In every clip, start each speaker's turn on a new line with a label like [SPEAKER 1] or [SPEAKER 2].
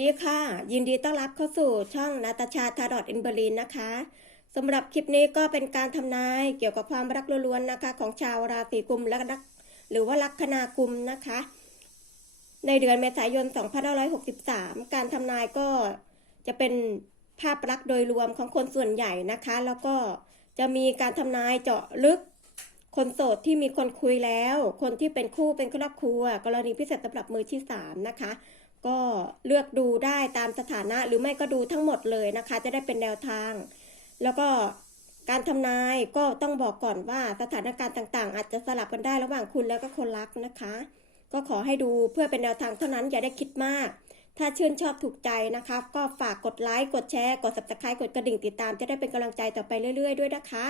[SPEAKER 1] ดีค่ะ ยินดีต้อนรับเข้าสู่ช่องนาตาชาทารอดอินเบอรีนนะคะสำหรับคลิปนี้ก็เป็นการทำนายเกี่ยวกับความรักล้วนๆนะคะ ของชาวราศีกุมและรักหรือว่าลัคนากุมนะคะ ในเดือนเมษายน 2563 การทำนายก็จะเป็นภาพลักษณ์โดยรวมของคนส่วนใหญ่นะคะ แล้วก็จะมีการทำนายเจาะลึก คนโสดที่มีคนคุยแล้ว คนที่เป็นคู่เป็นครอบครัว กรณีพิเศษสำหรับมือที่สามนะคะ ก็เลือกดูได้ตามสถานะหรือไม่ก็ดูทั้งหมดเลยนะคะ จะได้เป็นแนวทาง แล้วก็การทำนายก็ต้องบอกก่อนว่าสถานการณ์ต่างๆ อาจจะสลับกันได้ระหว่างคุณแล้วก็คนรักนะคะ ก็ขอให้ดูเพื่อเป็นแนวทางเท่านั้นอย่าได้คิดมาก ถ้าชื่นชอบถูกใจนะคะ ก็ฝากกดไลค์กดแชร์กด subscribe กดกระดิ่งติดตาม จะได้เป็นกำลังใจต่อไปเรื่อย ๆ ด้วยนะคะ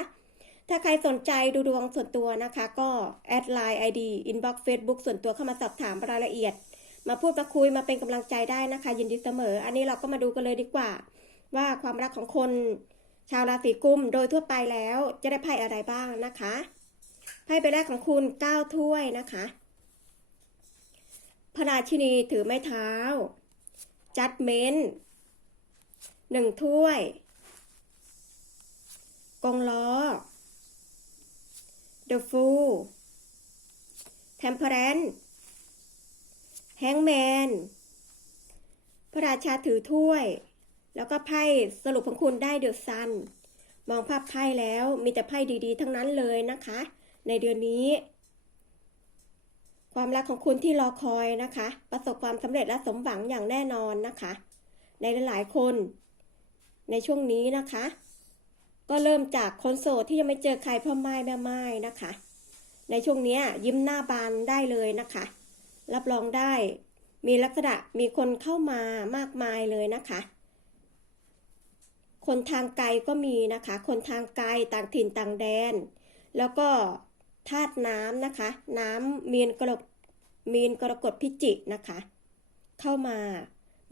[SPEAKER 1] ถ้าใครสนใจดูดวงส่วนตัวนะคะ ก็แอดไลน์ ID inbox Facebook ส่วนตัวเข้ามาสอบถามรายละเอียด มาพูดมาคุยมาเป็นกำลังใจได้นะคะ ยินดีเสมอ อันนี้เราก็มาดูกันเลยดีกว่า ว่าความรักของคนชาวราศีกุมโดยทั่วไปแล้วจะได้ไพ่อะไรบ้างนะคะไพ่ใบแรกของคุณเก้าถ้วยนะคะ พระราชินีถือไม้เท้า จัดเมนหนึ่งถ้วย กงล้อ The Fool Temperance แฮงแมน พระราชาถือถ้วย แล้วก็ไพ่สรุปของคุณได้เดือะซัน มองภาพไพ่แล้วมีแต่ไพ่ดีๆ ทั้งนั้นเลยนะคะ ในเดือนนี้ ความรักของคุณที่รอคอยนะคะ ประสบความสำเร็จและสมหวังอย่างแน่นอนนะคะ ในหลายๆคน ในช่วงนี้นะคะ ก็เริ่มจากคนโสดที่ยังไม่เจอใครพ่อไม้แม่ไม้นะคะ ในช่วงนี้ยิ้มหน้าบานได้เลยนะคะ รับรองได้ มีลักษณะมีคนเข้ามามากมายเลยนะคะ คนทางไกลก็มีนะคะ คนทางไกลต่างถิ่นต่างแดน แล้วก็ธาตุน้ำนะคะ น้ำมีนกรกมีนกรกฎพิจิกนะคะ เข้ามา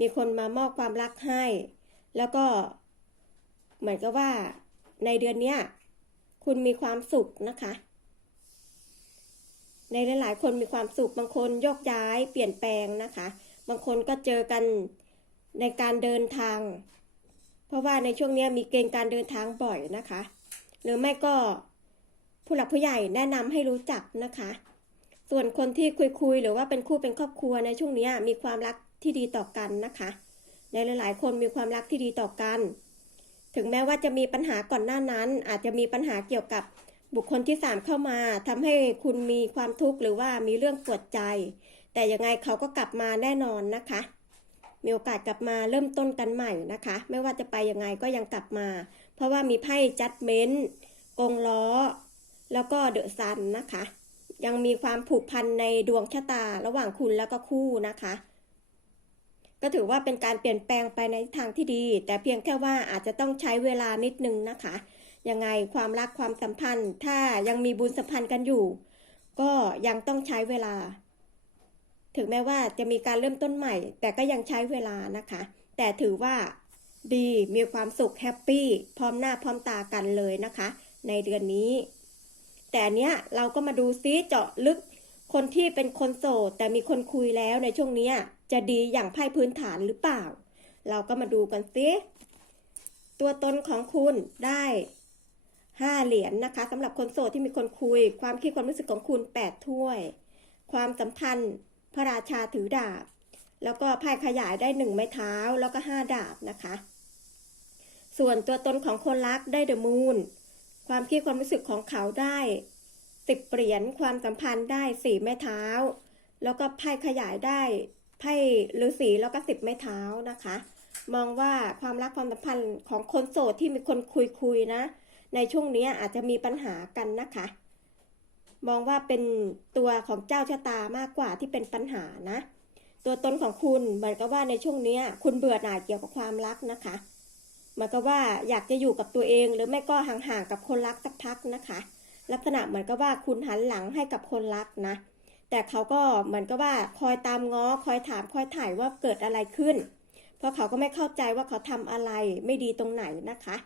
[SPEAKER 1] มีคนมามอบความรักให้ แล้วก็เหมือนกับว่าในเดือนเนี้ยคุณมีความสุขนะคะ ในหลายๆ คนมีความสุขบางคนโยกย้ายเปลี่ยนแปลงนะคะ บางคนก็เจอกันในการเดินทาง เพราะว่าในช่วงนี้มีเกณฑ์การเดินทางบ่อยนะคะ หรือไม่ก็ผู้หลักผู้ใหญ่แนะนำให้รู้จักนะคะ ส่วนคนที่คุยๆหรือว่าเป็นคู่เป็นครอบครัวในช่วงนี้มีความรักที่ดีต่อกันนะคะในหลายๆ คนมีความรักที่ดีต่อกัน ถึงแม้ว่าจะมีปัญหาก่อนหน้านั้น อาจจะมีปัญหาเกี่ยวกับ บุคคลที่สามเข้ามาทำให้คุณมีความทุกข์หรือว่ามีเรื่องปวดใจ แต่ยังไงเขาก็กลับมาแน่นอนนะคะ มีโอกาสกลับมาเริ่มต้นกันใหม่นะคะ ไม่ว่าจะไปยังไงก็ยังกลับมา เพราะว่ามีไพ่จัดเมนต์กงล้อ แล้วก็เดอะซันนะคะ ยังมีความผูกพันในดวงชะตาระหว่างคุณแล้วก็คู่นะคะก็ถือว่าเป็นการเปลี่ยนแปลงไปในทางที่ดี แต่เพียงแค่ว่าอาจจะต้องใช้เวลานิดนึงนะคะ ยังไงความรักความสัมพันธ์ ถ้ายังมีบุญสัมพันธ์กันอยู่ ก็ยังต้องใช้เวลา ถึงแม้ว่าจะมีการเริ่มต้นใหม่ แต่ก็ยังใช้เวลานะคะ แต่ถือว่าดีมีความสุขแฮปปี้พร้อมหน้าพร้อมตากันเลยนะคะ ในเดือนนี้ แต่เนี้ยเราก็มาดูซิเจาะลึกคนที่เป็นคนโสดแต่มีคนคุยแล้วในช่วงนี้จะดีอย่างไพ่พื้นฐานหรือเปล่า เราก็มาดูกันซิตัวตนของคุณได้ ห้าเหรียญนนะคะสำหรับคนโสดที่มีคนคุย ความคิดความรู้สึกของคุณแปดถ้วย ความสัมพันธ์ พระราชาถือดาบ แล้วก็ไพ่ขยายได้หนึ่งไม้เท้าแล้วก็ห้าดาบนะคะ ส่วนตัวตนของคนรักได้เดอะมูนความคิดความรู้สึกของเขาได้สิบเหรียญความสัมพันธ์ได้สี่ไม้เท้า แล้วก็ไพ่ขยายได้ไพ่ฤาษีแล้วก็สิบไม้เท้านะคะ มองว่าความรักความสัมพันธ์ของคนโสดที่มีคนคุยคุยนะ ในช่วงนี้อาจจะมีปัญหากันนะคะ มองว่าเป็นตัวของเจ้าชะตามากกว่าที่เป็นปัญหานะ ตัวตนของคุณเหมือนกับว่าในช่วงนี้คุณเบื่อหน่ายเกี่ยวกับความรักนะคะเหมือนกับว่าอยากจะอยู่กับตัวเอง หรือไม่ก็ห่างๆกับคนรักสักพักนะคะ ลักษณะเหมือนกับว่าคุณหันหลังให้กับคนรักนะ แต่เขาก็เหมือนกับว่าคอยตามง้อคอยถามคอยถ่ายว่าเกิดอะไรขึ้น เพราะเขาก็ไม่เข้าใจว่าเขาทำอะไรไม่ดีตรงไหนนะคะ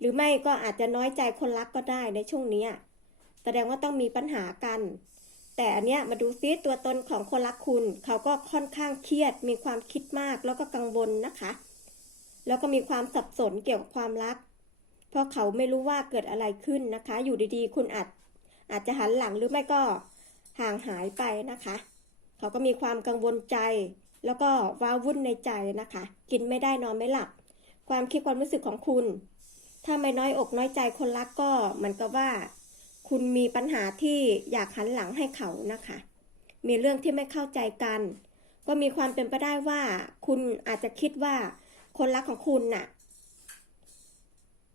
[SPEAKER 1] หรือไม่ก็อาจจะน้อยใจคนรักก็ได้ในช่วงนี้แสดงว่าต้องมีปัญหากัน แต่อันเนี้ยมาดูซิตัวตนของคนรักคุณ เขาก็ค่อนข้างเครียด มีความคิดมากแล้วก็กังวลนะคะ แล้วก็มีความสับสนเกี่ยวกับความรัก เพราะเขาไม่รู้ว่าเกิดอะไรขึ้นนะคะ อยู่ดีๆ คุณอาจอาจจะหันหลังหรือไม่ก็ห่างหายไปนะคะ เขาก็มีความกังวลใจ แล้วก็ว้าวุ่นในใจนะคะ กินไม่ได้นอนไม่หลับ ความคิดความรู้สึกของคุณ ถ้าไม่น้อยอกน้อยใจคนรักก็มือนกับว่า คุณมีปัญหาที่อยากหันหลังให้เขานะคะ มีเรื่องที่ไม่เข้าใจกัน ก็มีความเป็นไปได้ว่า คุณอาจจะคิดว่า คนรักของคุณน่ะ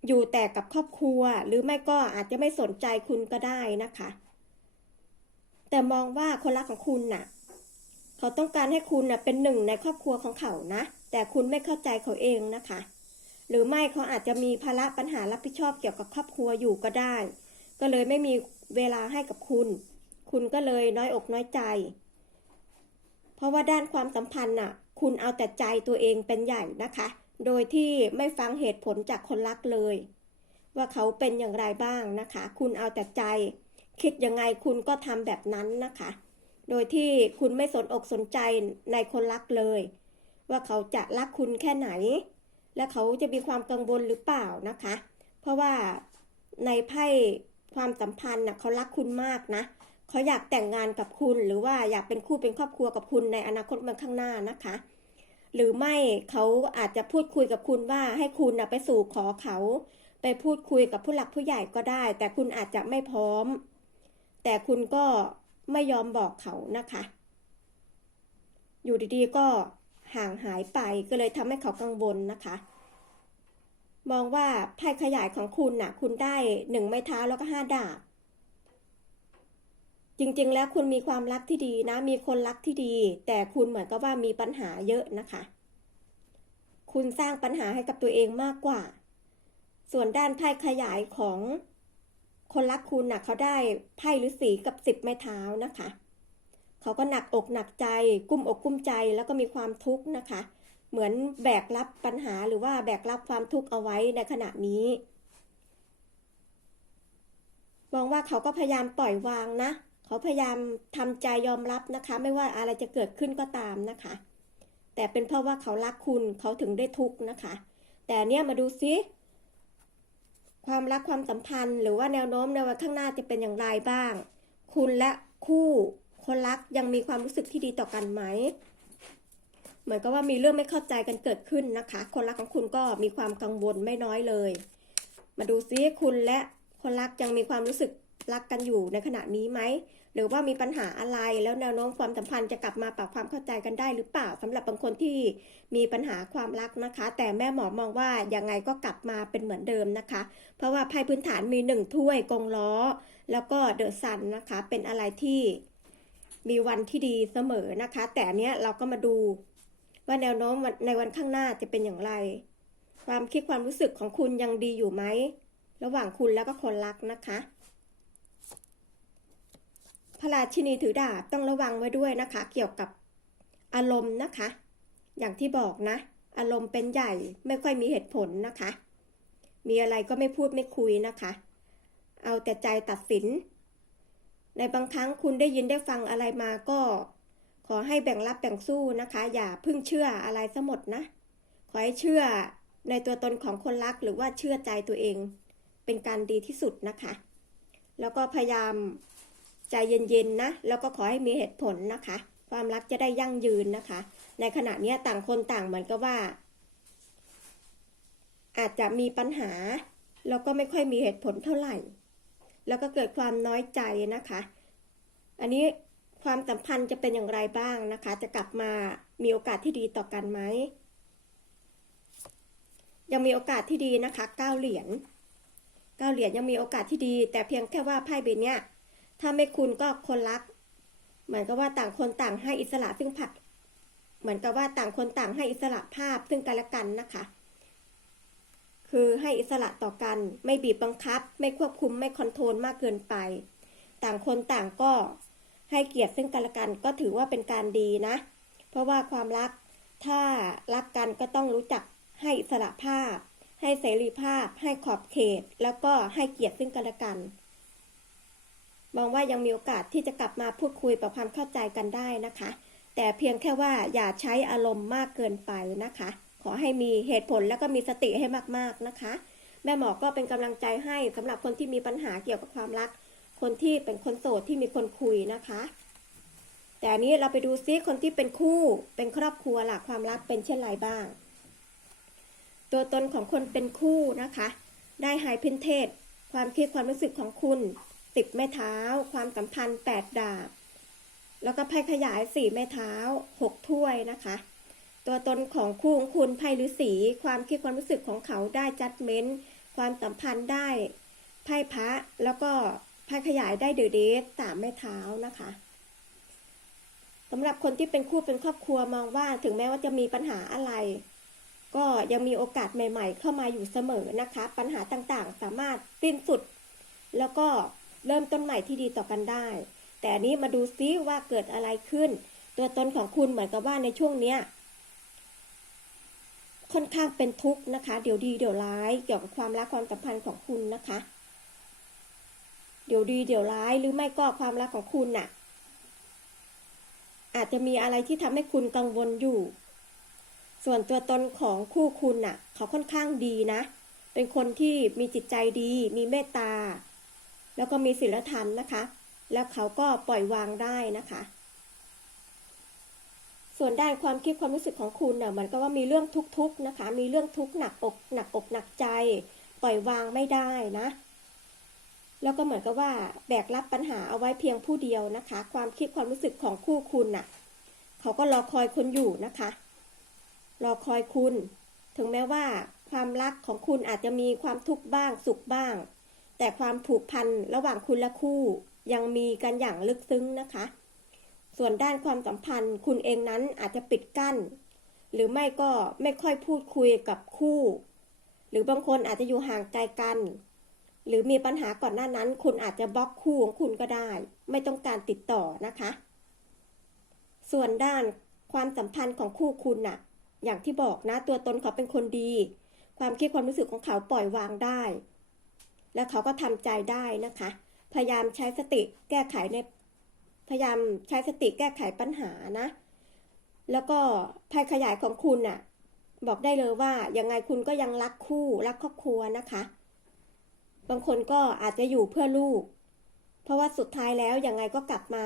[SPEAKER 1] อยู่แต่กับครอบครัว หรือไม่ก็อาจจะไม่สนใจคุณก็ได้นะคะ แต่มองว่าคนรักของคุณน่ะ เขาต้องการให้คุณน่ะเป็นหนึ่งในครอบครัวของเขานะ แต่คุณไม่เข้าใจเขาเองนะคะ หรือไม่เขาอาจจะมีภาระปัญหารับผิดชอบเกี่ยวกับครอบครัวอยู่ก็ได้ ก็เลยไม่มีเวลาให้กับคุณ คุณก็เลยน้อยอกน้อยใจ เพราะว่าด้านความสัมพันธ์น่ะ คุณเอาแต่ใจตัวเองเป็นใหญ่นะคะ โดยที่ไม่ฟังเหตุผลจากคนรักเลย ว่าเขาเป็นอย่างไรบ้างนะคะ คุณเอาแต่ใจ คิดยังไงคุณก็ทำแบบนั้นนะคะ โดยที่คุณไม่สนอกสนใจในคนรักเลย ว่าเขาจะรักคุณแค่ไหน และเขาจะมีความกังวลหรือเปล่านะคะ เพราะว่าในไพ่ความสัมพันธ์น่ะเขารักคุณมากนะเขาอยากแต่งงานกับคุณ หรือว่าอยากเป็นคู่เป็นครอบครัวกับคุณในอนาคตมันข้างหน้านะคะ หรือไม่เขาอาจจะพูดคุยกับคุณว่าให้คุณนะไปสู่ขอเขา ไปพูดคุยกับผู้หลักผู้ใหญ่ก็ได้ แต่คุณอาจจะไม่พร้อม แต่คุณก็ไม่ยอมบอกเขานะคะ อยู่ดีๆก็ ห่างหายไปก็เลยทำให้เขากังวลนะคะ มองว่าไพ่ขยายของคุณน่ะ คุณได้หนึ่งไม้เท้าแล้วก็ห้าดาบจริงๆ แล้วคุณมีความรักที่ดีนะ มีคนรักที่ดี แต่คุณเหมือนกับว่ามีปัญหาเยอะนะคะ คุณสร้างปัญหาให้กับตัวเองมากกว่า ส่วนด้านไพ่ขยายของคนรักคุณน่ะเขาได้ไพ่ฤาษีกับสิบไม้เท้านะคะ เขาก็หนักอกหนักใจ กุ้มอกกุ้มใจแล้วก็มีความทุกข์นะคะ เหมือนแบกรับปัญหาหรือว่าแบกรับความทุกข์เอาไว้ในขณะนี้มองว่าเขาก็พยายามปล่อยวางนะ เขาพยายามทำใจยอมรับนะคะ ไม่ว่าอะไรจะเกิดขึ้นก็ตามนะคะ แต่เป็นเพราะว่าเขารักคุณเขาถึงได้ทุกข์นะคะ แต่เนี่ยมาดูซิความรักความสัมพันธ์ หรือว่าแนวโน้มในวันข้างหน้าจะเป็นอย่างไรบ้าง คุณและคู่ คนรักยังมีความรู้สึกที่ดีต่อกันไหม เหมือนกับว่ามีเรื่องไม่เข้าใจกันเกิดขึ้นนะคะ คนรักของคุณก็มีความกังวลไม่น้อยเลย มาดูซิคุณและคนรักยังมีความรู้สึกรักกันอยู่ในขณะนี้ไหม หรือว่ามีปัญหาอะไรแล้วแนวโน้มความสัมพันธ์จะกลับมาปรับความเข้าใจกันได้หรือเปล่าสำหรับบางคนที่มีปัญหาความรักนะคะ แต่แม่หมอมองว่ายังไงก็กลับมาเป็นเหมือนเดิมนะคะ เพราะว่าไพ่พื้นฐานมีหนึ่งถ้วยกงล้อ แล้วก็เดอะซันนะคะ เป็นอะไรที่ มีวันที่ดีเสมอนะคะ แต่เนี้ยเราก็มาดูว่าแนวโน้มในวันข้างหน้าจะเป็นอย่างไร ความคิดความรู้สึกของคุณยังดีอยู่ไหม ระหว่างคุณแล้วก็คนรักนะคะ พระราชินีถือดาบต้องระวังไว้ด้วยนะคะ เกี่ยวกับอารมณ์นะคะ อย่างที่บอกนะ อารมณ์เป็นใหญ่ไม่ค่อยมีเหตุผลนะคะ มีอะไรก็ไม่พูดไม่คุยนะคะ เอาแต่ใจตัดสิน ในบางครั้งคุณได้ยินได้ฟังอะไรมาก็ ขอให้แบ่งรับแบ่งสู้นะคะ อย่าเพิ่งเชื่ออะไรซะหมดนะ ขอให้เชื่อในตัวตนของคนรักหรือว่าเชื่อใจตัวเอง เป็นการดีที่สุดนะคะ แล้วก็พยายามใจเย็นๆนะ แล้วก็ขอให้มีเหตุผลนะคะ ความรักจะได้ยั่งยืนนะคะ ในขณะนี้ต่างคนต่างเหมือนกับว่า อาจจะมีปัญหา แล้วก็ไม่ค่อยมีเหตุผลเท่าไหร่ แล้วก็เกิดความน้อยใจนะคะ อันนี้ความสัมพันธ์จะเป็นอย่างไรบ้างนะคะ จะกลับมามีโอกาสที่ดีต่อกันไหม ยังมีโอกาสที่ดีนะคะเก้าเหรียญเก้าเหรียญยังมีโอกาสที่ดี แต่เพียงแค่ว่าไพ่ใบเนี้ยถ้าไม่คุณก็คนรัก เหมือนกับว่าต่างคนต่างให้อิสระซึ่งผัด เหมือนกับว่าต่างคนต่างให้อิสระภาพซึ่งกันและกันนะคะ คือให้อิสระต่อกัน ไม่บีบบังคับ ไม่ควบคุมไม่คอนโทรลมากเกินไป ต่างคนต่างก็ให้เกียรติซึ่งกันและกันก็ถือว่าเป็นการดีนะ เพราะว่าความรักถ้ารักกันก็ต้องรู้จักให้อิสระภาพ ให้เสรีภาพ ให้ขอบเขต แล้วก็ให้เกียรติซึ่งกันและกันมองว่ายังมีโอกาสที่จะกลับมาพูดคุยปรับความเข้าใจกันได้นะคะ แต่เพียงแค่ว่าอย่าใช้อารมณ์มากเกินไปนะคะ ขอให้มีเหตุผลแล้วก็มีสติให้มากๆนะคะ แม่หมอก็เป็นกำลังใจให้สำหรับคนที่มีปัญหาเกี่ยวกับความรัก คนที่เป็นคนโสดที่มีคนคุยนะคะ แต่นี้เราไปดูซิคนที่เป็นคู่ เป็นครอบครัวล่ะความรักเป็นเช่นไรบ้าง ตัวตนของคนเป็นคู่นะคะ ได้ไฮเพนเทสความคิดความรู้สึกของคุณสิบแม่เท้า ความสัมพันธ์แปดดาบ แล้วก็ไพ่ขยายสี่แม่เท้าหกถ้วยนะคะ ตัวตนของคู่ของคุณไพ่ฤาษีความคิดความรู้สึกของเขาได้จัดเม้นความสัมพันธ์ได้ไพ่พระแล้วก็ไพ่ขยายได้เดอเดสามแม่เท้านะคะสำหรับคนที่เป็นคู่เป็นครอบครัวมองว่าถึงแม้ว่าจะมีปัญหาอะไร ก็ยังมีโอกาสใหม่ ๆ เข้ามาอยู่เสมอนะคะ ปัญหาต่างๆ สามารถสิ้นสุด แล้วก็เริ่มต้นใหม่ที่ดีต่อกันได้ แต่อันนี้มาดูซิว่าเกิดอะไรขึ้น ตัวตนของคุณเหมือนกับว่าในช่วงเนี้ย ค่อนข้างเป็นทุกข์นะคะ เดี๋ยวดีเดี๋ยวร้ายเกี่ยวกับความรักความสัมพันธ์ของคุณนะคะ เดี๋ยวดีเดี๋ยวร้ายหรือไม่ก็ความรักของคุณน่ะ อาจจะมีอะไรที่ทำให้คุณกังวลอยู่ ส่วนตัวตนของคู่คุณน่ะ เขาค่อนข้างดีนะ เป็นคนที่มีจิตใจดี มีเมตตา แล้วก็มีศีลธรรมนะคะ แล้วเขาก็ปล่อยวางได้นะคะ ส่วนด้านความคิดความรู้สึกของคุณเนี่ยมันก็ว่ามีเรื่องทุกข์ๆนะคะ มีเรื่องทุกข์หนักอกหนักอกหนักใจ ปล่อยวางไม่ได้นะ แล้วก็เหมือนกับว่าแบกรับปัญหาเอาไว้เพียงผู้เดียวนะคะ ความคิดความรู้สึกของคู่คุณน่ะ เขาก็รอคอยคุณอยู่นะคะ รอคอยคุณ ถึงแม้ว่าความรักของคุณอาจจะมีความทุกข์บ้างสุขบ้าง แต่ความผูกพันระหว่างคุณและคู่ยังมีกันอย่างลึกซึ้งนะคะ ส่วนด้านความสัมพันธ์ คุณเองนั้นอาจจะปิดกั้น หรือไม่ก็ไม่ค่อยพูดคุยกับคู่ หรือบางคนอาจจะอยู่ห่างไกลกัน หรือมีปัญหาก่อนหน้านั้น คุณอาจจะบล็อกคู่ของคุณก็ได้ ไม่ต้องการติดต่อนะคะ ส่วนด้านความสัมพันธ์ของคู่คุณน่ะ อย่างที่บอกนะตัวตนเขาเป็นคนดี ความคิดความรู้สึกของเขาปล่อยวางได้ แล้วเขาก็ทำใจได้นะคะ พยายามใช้สติแก้ไขใน พยายามใช้สติแก้ไขปัญหานะ แล้วก็ภัยขยายของคุณน่ะ บอกได้เลยว่ายังไงคุณก็ยังรักคู่รักครอบครัวนะคะ บางคนก็อาจจะอยู่เพื่อลูก เพราะว่าสุดท้ายแล้วยังไงก็กลับมา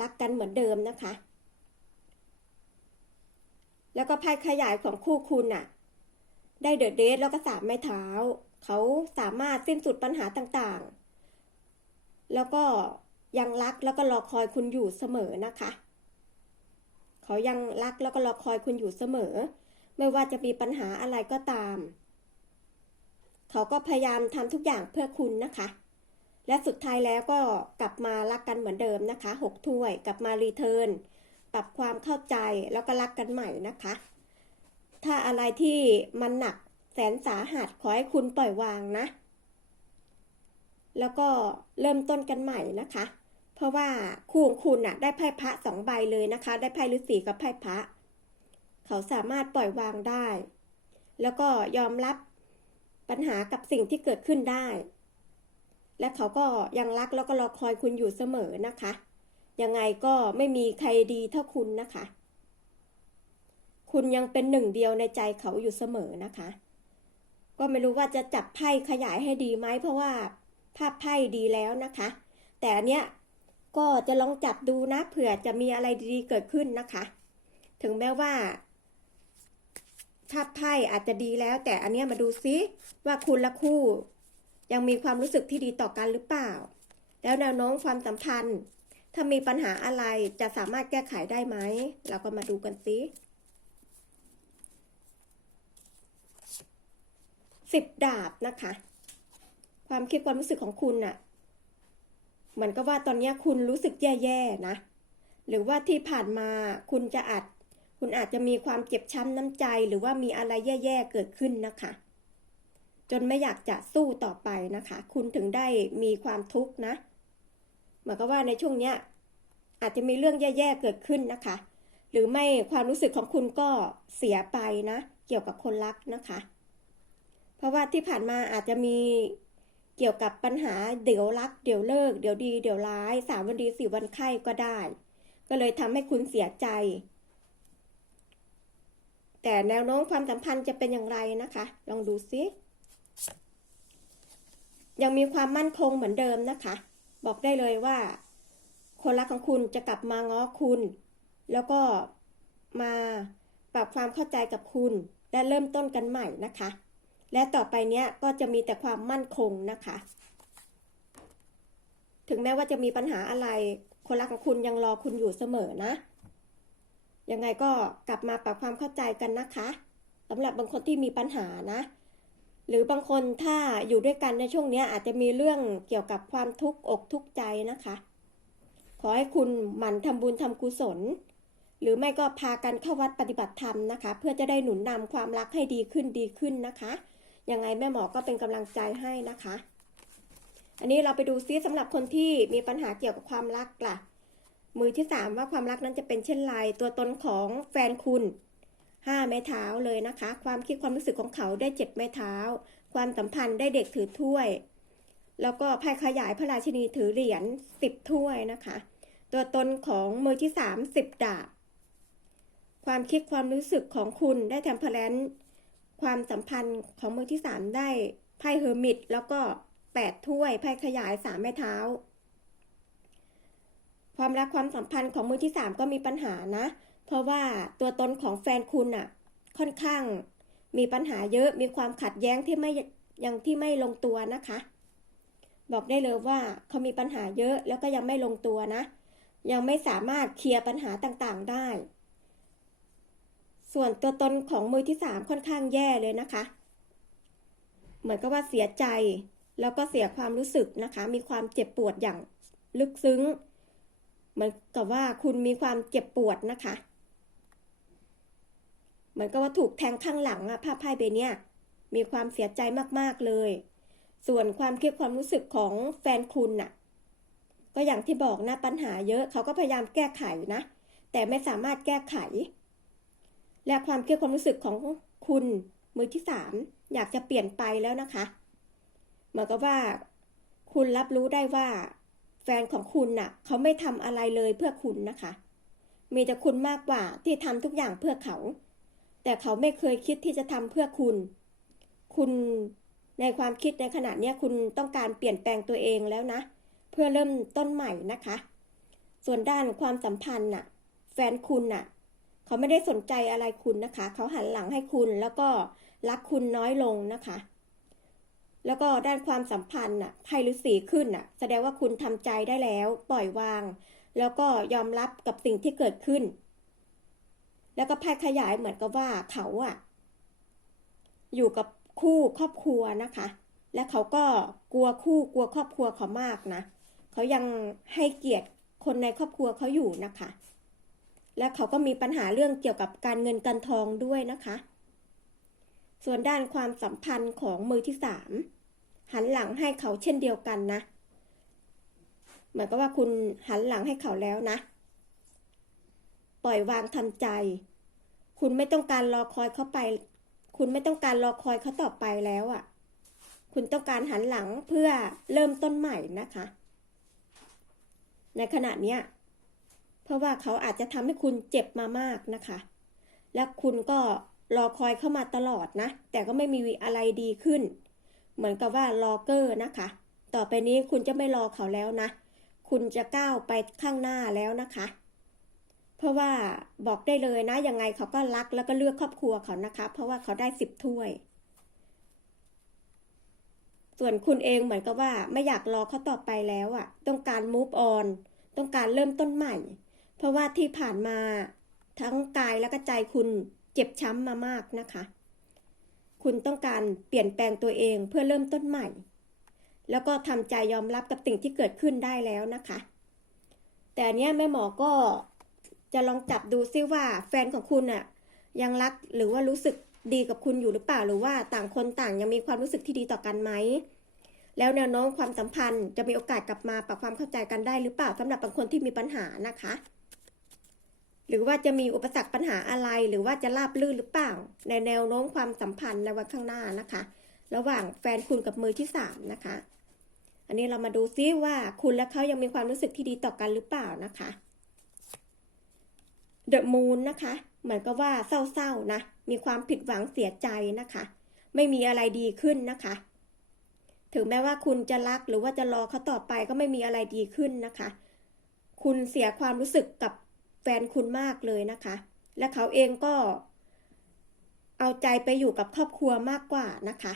[SPEAKER 1] รักกันเหมือนเดิมนะคะ แล้วก็ภัยขยายของคู่คุณน่ะ ได้เดอะเดทแล้วก็สามไม้เท้า เขาสามารถสิ้นสุดปัญหาต่างๆ แล้วก็ ยังรักแล้วก็รอคอยคุณอยู่เสมอนะคะ เขายังรักแล้วก็รอคอยคุณอยู่เสมอ ไม่ว่าจะมีปัญหาอะไรก็ตาม เขาก็พยายามทำทุกอย่างเพื่อคุณนะคะ และสุดท้ายแล้วก็กลับมารักกันเหมือนเดิมนะคะหกถ้วยกลับมารีเทิร์นปรับความเข้าใจแล้วก็รักกันใหม่นะคะ ถ้าอะไรที่มันหนักแสนสาหัสขอให้คุณปล่อยวางนะแล้วก็เริ่มต้นกันใหม่นะคะ เพราะว่าคู่ของคุณน่ะ ได้ไพ่พระสองใบเลยนะคะ ได้ไพ่ฤาษีกับไพ่พระ เขาสามารถปล่อยวางได้ แล้วก็ยอมรับปัญหากับสิ่งที่เกิดขึ้นได้ และเขาก็ยังรักแล้วก็รอคอยคุณอยู่เสมอนะคะ ยังไงก็ไม่มีใครดีเท่าคุณนะคะ คุณยังเป็นหนึ่งเดียวในใจเขาอยู่เสมอนะคะ ก็ไม่รู้ว่าจะจับไพ่ขยายให้ดีไหมเพราะว่าภาพไพ่ดีแล้วนะคะ แต่อันเนี้ย ก็จะลองจับดูนะเผื่อจะมีอะไรดีๆเกิดขึ้นนะคะ ถึงแม้ว่าภาพไพ่อาจจะดีแล้ว แต่อันเนี้ยมาดูซิว่าคุณและคู่ ยังมีความรู้สึกที่ดีต่อกันหรือเปล่า แล้วแนวโน้มความสัมพันธ์ ถ้ามีปัญหาอะไรจะสามารถแก้ไขได้ไหม เราก็มาดูกันซิสิบดาบนะคะ ความคิดความรู้สึกของคุณน่ะ เหมือนกับว่าตอนนี้คุณรู้สึกแย่ๆนะ หรือว่าที่ผ่านมาคุณจะอาจ คุณอาจจะมีความเจ็บช้ำน้ำใจ หรือว่ามีอะไรแย่ๆเกิดขึ้นนะคะ จนไม่อยากจะสู้ต่อไปนะคะ คุณถึงได้มีความทุกข์นะ เหมือนกับว่าในช่วงเนี้ยอาจจะมีเรื่องแย่ๆเกิดขึ้นนะคะ หรือไม่ความรู้สึกของคุณก็เสียไปนะ เกี่ยวกับคนรักนะคะ เพราะว่าที่ผ่านมาอาจจะมี เกี่ยวกับปัญหาเดี๋ยวรักเดี๋ยวเลิก เดี๋ยวดีเดี๋ยวร้ายสามวันดีสี่วันไข้ก็ได้ ก็เลยทำให้คุณเสียใจ แต่แนวโน้มความสัมพันธ์จะเป็นอย่างไรนะคะ ลองดูซิยังมีความมั่นคงเหมือนเดิมนะคะ บอกได้เลยว่า คนรักของคุณจะกลับมาง้อคุณ แล้วก็มาปรับความเข้าใจกับคุณ และเริ่มต้นกันใหม่นะคะ และต่อไปเนี้ยก็จะมีแต่ความมั่นคงนะคะ ถึงแม้ว่าจะมีปัญหาอะไร คนรักของคุณยังรอคุณอยู่เสมอนะ ยังไงก็กลับมาปรับความเข้าใจกันนะคะสำหรับบางคนที่มีปัญหานะ หรือบางคนถ้าอยู่ด้วยกันในช่วงนี้อาจจะมีเรื่องเกี่ยวกับความทุกข์อกทุกข์ใจนะคะ ขอให้คุณหมั่นทำบุญทำกุศล หรือไม่ก็พากันเข้าวัดปฏิบัติธรรมนะคะ เพื่อจะได้หนุนนำความรักให้ดีขึ้นดีขึ้นนะคะ ยังไงแม่หมอก็เป็นกำลังใจให้นะคะ อันนี้เราไปดูซิสำหรับคนที่มีปัญหาเกี่ยวกับความรักล่ะ มือที่สามว่าความรักนั้นจะเป็นเช่นไร ตัวตนของแฟนคุณห้าไม้เท้าเลยนะคะ ความคิดความรู้สึกของเขาได้เจ็ดไม้เท้า ความสัมพันธ์ได้เด็กถือถ้วย แล้วก็ไพ่ขยายพระราชินีถือเหรียญสิบถ้วยนะคะ ตัวตนของมือที่สามสิบดาบ ความคิดความรู้สึกของคุณได้แทมเพลน ความสัมพันธ์ของมือที่สามได้ไพ่เฮอร์มิตแล้วก็แปดถ้วยไพ่ขยายสามไม้เท้า ความรักความสัมพันธ์ของมือที่สามก็มีปัญหานะ เพราะว่าตัวตนของแฟนคุณอะค่อนข้างมีปัญหาเยอะมีความขัดแย้งที่ไม่ยังที่ไม่ลงตัวนะคะ บอกได้เลยว่าเขามีปัญหาเยอะแล้วก็ยังไม่ลงตัวนะ ยังไม่สามารถเคลียร์ปัญหาต่างๆได้ ส่วนตัวตนของมือที่สามค่อนข้างแย่เลยนะคะ เหมือนกับว่าเสียใจ แล้วก็เสียความรู้สึกนะคะ มีความเจ็บปวดอย่างลึกซึ้ง เหมือนกับว่าคุณมีความเจ็บปวดนะคะ เหมือนกับว่าถูกแทงข้างหลังอะภาพไพ่ใบเนี้ยมีความเสียใจมากๆเลย ส่วนความคิดความรู้สึกของแฟนคุณน่ะ ก็อย่างที่บอกนะปัญหาเยอะเขาก็พยายามแก้ไขนะ แต่ไม่สามารถแก้ไข และความเคิดความรู้สึกของคุณมือที่สามอยากจะเปลี่ยนไปแล้วนะคะ เหมือนกับว่า คุณรับรู้ได้ว่า แฟนของคุณน่ะ เขาไม่ทำอะไรเลยเพื่อคุณนะคะ มีแต่คุณมากกว่าที่ทำทุกอย่างเพื่อเขา แต่เขาไม่เคยคิดที่จะทำเพื่อคุณ คุณในความคิดในขณะนี้คุณต้องการเปลี่ยนแปลงตัวเองแล้วนะ เพื่อเริ่มต้นใหม่นะคะ ส่วนด้านความสัมพันธ์น่ะ แฟนคุณน่ะ เขาไม่ได้สนใจอะไรคุณนะคะ เขาหันหลังให้คุณแล้วก็รักคุณน้อยลงนะคะ แล้วก็ด้านความสัมพันธ์น่ะไพ่ฤาษีขึ้นน่ะ แสดงว่าคุณทำใจได้แล้ว ปล่อยวาง แล้วก็ยอมรับกับสิ่งที่เกิดขึ้น แล้วก็ไพ่ขยายเหมือนกับว่าเขาอะอยู่กับคู่ครอบครัวนะคะ และเขาก็กลัวคู่กลัวครอบครัวเขามากนะ เขายังให้เกียรติคนในครอบครัวเขาอยู่นะคะ และเขาก็มีปัญหาเรื่องเกี่ยวกับการเงินการทองด้วยนะคะ ส่วนด้านความสัมพันธ์ของมือที่สามหันหลังให้เขาเช่นเดียวกันนะ เหมือนกับว่าคุณหันหลังให้เขาแล้วนะ ปล่อยวางทำใจ คุณไม่ต้องการรอคอยเขาไป คุณไม่ต้องการรอคอยเขาต่อไปแล้วอะ่ะ คุณต้องการหันหลังเพื่อเริ่มต้นใหม่นะคะ ในขณะเนี้ย เพราะว่าเขาอาจจะทำให้คุณเจ็บมามากนะคะ และคุณก็รอคอยเข้ามาตลอดนะ แต่ก็ไม่มีอะไรดีขึ้น เหมือนกับว่ารอเกอร์นะคะ ต่อไปนี้คุณจะไม่รอเขาแล้วนะ คุณจะก้าวไปข้างหน้าแล้วนะคะ เพราะว่าบอกได้เลยนะ ยังไงเขาก็รักแล้วก็เลือกครอบครัวเขานะคะ เพราะว่าเขาได้สิบถ้วย ส่วนคุณเองเหมือนกับว่าไม่อยากรอเขาต่อไปแล้วอะ่ะ ต้องการ move on ต้องการเริ่มต้นใหม่ เพราะว่าที่ผ่านมาทั้งกายและก็ใจคุณเจ็บช้ำมามากนะคะ คุณต้องการเปลี่ยนแปลงตัวเองเพื่อเริ่มต้นใหม่ แล้วก็ทำใจยอมรับกับสิ่งที่เกิดขึ้นได้แล้วนะคะ แต่เนี้ยแม่หมอก็จะลองจับดูซิว่าแฟนของคุณอะยังรักหรือว่ารู้สึกดีกับคุณอยู่หรือเปล่าหรือว่าต่างคนต่างยังมีความรู้สึกที่ดีต่อกันไหมแล้วแนวโน้มความสัมพันธ์จะมีโอกาสกลับมาปรับความเข้าใจกันได้หรือเปล่าสำหรับบางคนที่มีปัญหานะคะ หรือว่าจะมีอุปสรรคปัญหาอะไร หรือว่าจะราบรื่นหรือเปล่า ในแนวโน้มความสัมพันธ์ในวันข้างหน้านะคะ ระหว่างแฟนคุณกับมือที่สามนะคะ อันนี้เรามาดูซิว่าคุณและเขายังมีความรู้สึกที่ดีต่อกันหรือเปล่านะคะเดอะมูนนะคะ เหมือนกับว่าเศร้าๆนะ มีความผิดหวังเสียใจนะคะ ไม่มีอะไรดีขึ้นนะคะ ถึงแม้ว่าคุณจะรักหรือว่าจะรอเขาต่อไปก็ไม่มีอะไรดีขึ้นนะคะ คุณเสียความรู้สึกกับ ฟนคุณมากเลยนะคะ และเขาเองก็ เอาใจไปอยู่กับครอบครัวมากกว่านะคะ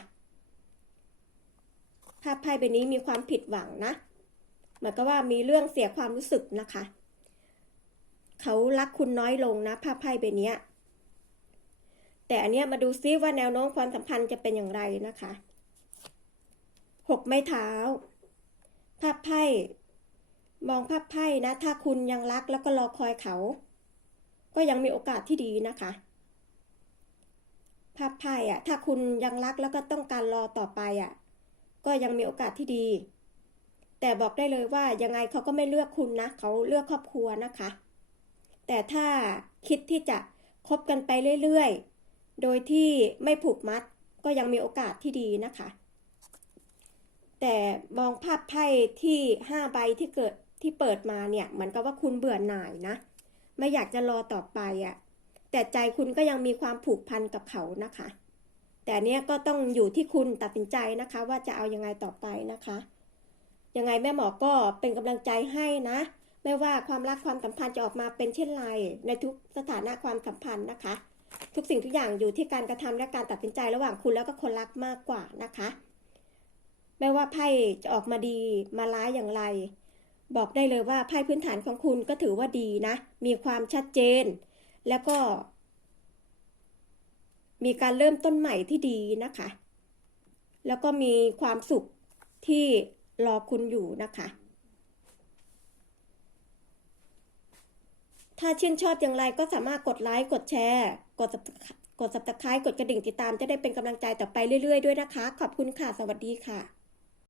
[SPEAKER 1] ภาพไพ่ใบนี้มีความผิดหวังนะเหมือนกับว่ามีเรื่องเสียความรู้สึกนะคะ เขารักคุณน้อยลงนะภาพไพ่ใบนี้แต่อันเนี้ยมาดูซิว่าแนวโน้มความสัมพันธ์จะเป็นอย่างไรนะคะหกไม้เท้าภาพไพ่ มองภาพไพ่นะ ถ้าคุณยังรักแล้วก็รอคอยเขา ก็ยังมีโอกาสที่ดีนะคะ ภาพไพ่อะถ้าคุณยังรักแล้วก็ต้องการรอต่อไปอะก็ยังมีโอกาสที่ดี แต่บอกได้เลยว่ายังไงเขาก็ไม่เลือกคุณนะ เขาเลือกครอบครัวนะคะ แต่ถ้าคิดที่จะคบกันไปเรื่อยๆ โดยที่ไม่ผูกมัด ก็ยังมีโอกาสที่ดีนะคะ แต่มองภาพไพ่ที่ห้าใบที่เกิด ที่เปิดมาเนี่ยเหมือนกับว่าคุณเบื่อหน่ายนะ ไม่อยากจะรอต่อไปอะ่ะแต่ใจคุณก็ยังมีความผูกพันกับเขานะคะ แต่เนี้ยก็ต้องอยู่ที่คุณตัดสินใจนะคะ ว่าจะเอายังไงต่อไปนะคะ ยังไงแม่หมอก็เป็นกำลังใจให้นะ ไม่ว่าความรักความสัมพันธ์จะออกมาเป็นเช่นไร ในทุกสถานะความสัมพันธ์นะคะ ทุกสิ่งทุกอย่างอยู่ที่การกระทำและการตัดสินใจระหว่างคุณแล้วก็คนรักมากกว่านะคะ ไม่ว่าไพ่จะออกมาดีมาร้ายอย่างไร บอกได้เลยว่าไพ่พื้นฐานของคุณก็ถือว่าดีนะ มีความชัดเจน แล้วก็ มีการเริ่มต้นใหม่ที่ดีนะคะ แล้วก็มีความสุขที่รอคุณอยู่นะคะ ถ้าชื่นชอบอย่างไรก็สามารถกดไลค์ กดแชร์ กดกด subscribe กดกระดิ่งติดตามจะได้เป็นกำลังใจต่อไปเรื่อยๆด้วยนะคะ ขอบคุณค่ะ สวัสดีค่ะ